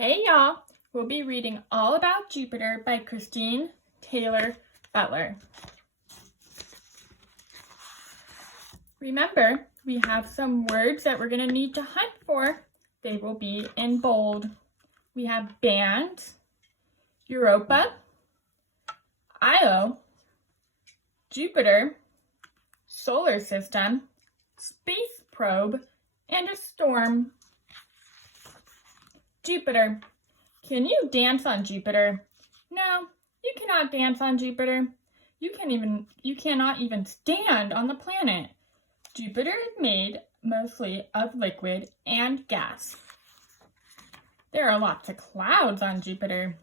Hey y'all, we'll be reading all about Jupiter by Christine Taylor-Butler. Remember, we have some words that we're going to need to hunt for. They will be in bold. We have band, Europa, Io, Jupiter, solar system, space probe, and a storm. Jupiter. Can you dance on Jupiter? No, you cannot dance on Jupiter. You cannot even stand on the planet. Jupiter is made mostly of liquid and gas. There are lots of clouds on Jupiter.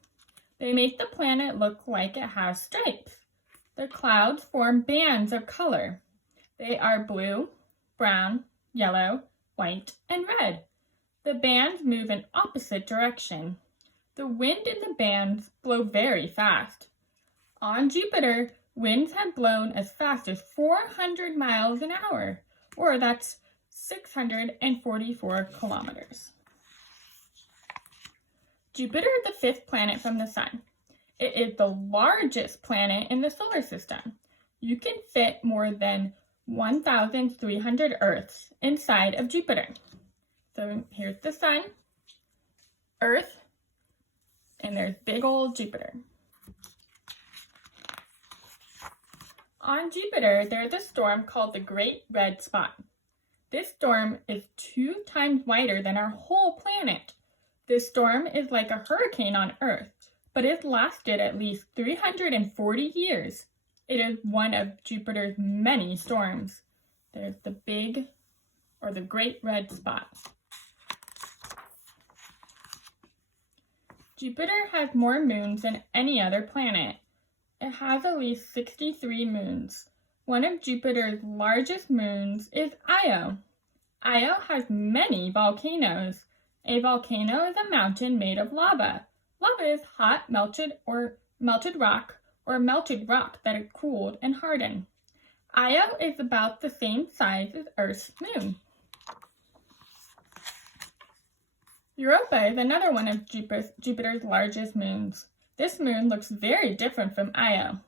They make the planet look like it has stripes. The clouds form bands of color. They are blue, brown, yellow, white, and red. The bands move in opposite direction. The wind in the bands blow very fast. On Jupiter, winds have blown as fast as 400 miles an hour, or that's 644 kilometers. Jupiter is the fifth planet from the Sun. It is the largest planet in the solar system. You can fit more than 1,300 Earths inside of Jupiter. So here's the Sun, Earth, and there's big old Jupiter. On Jupiter, there's a storm called the Great Red Spot. This storm is 2 times wider than our whole planet. This storm is like a hurricane on Earth, but it lasted at least 340 years. It is one of Jupiter's many storms. There's the Great Red Spot. Jupiter has more moons than any other planet. It has at least 63 moons. One of Jupiter's largest moons is Io. Io has many volcanoes. A volcano is a mountain made of lava. Lava is hot, melted rock that is cooled and hardened. Io is about the same size as Earth's moon. Europa is another one of Jupiter's largest moons. This moon looks very different from Io.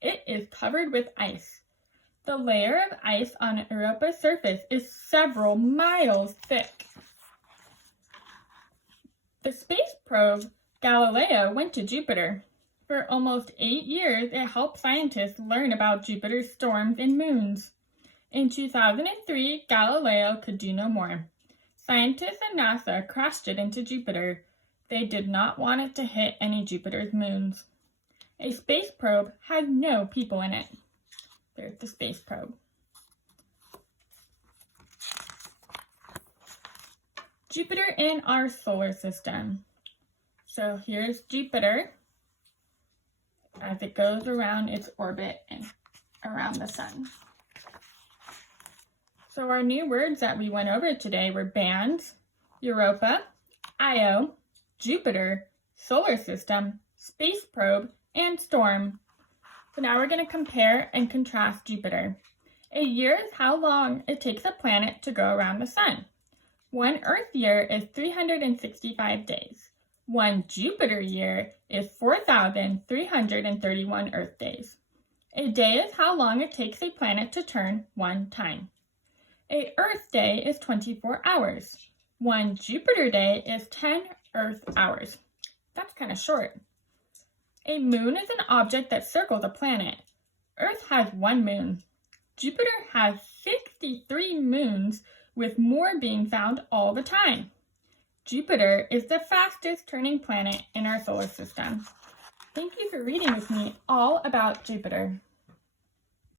It is covered with ice. The layer of ice on Europa's surface is several miles thick. The space probe Galileo went to Jupiter. For almost 8 years, it helped scientists learn about Jupiter's storms and moons. In 2003, Galileo could do no more. Scientists at NASA crashed it into Jupiter. They did not want it to hit any Jupiter's moons. A space probe has no people in it. There's the space probe. Jupiter in our solar system. So here's Jupiter as it goes around its orbit and around the Sun. So our new words that we went over today were bands, Europa, Io, Jupiter, solar system, space probe, and storm. So now we're going to compare and contrast Jupiter. A year is how long it takes a planet to go around the Sun. 1 Earth year is 365 days. 1 Jupiter year is 4,331 Earth days. A day is how long it takes a planet to turn 1 time. A Earth day is 24 hours. 1 Jupiter day is 10 Earth hours. That's kind of short. A moon is an object that circles a planet. Earth has 1 moon. Jupiter has 63 moons, with more being found all the time. Jupiter is the fastest turning planet in our solar system. Thank you for reading with me all about Jupiter.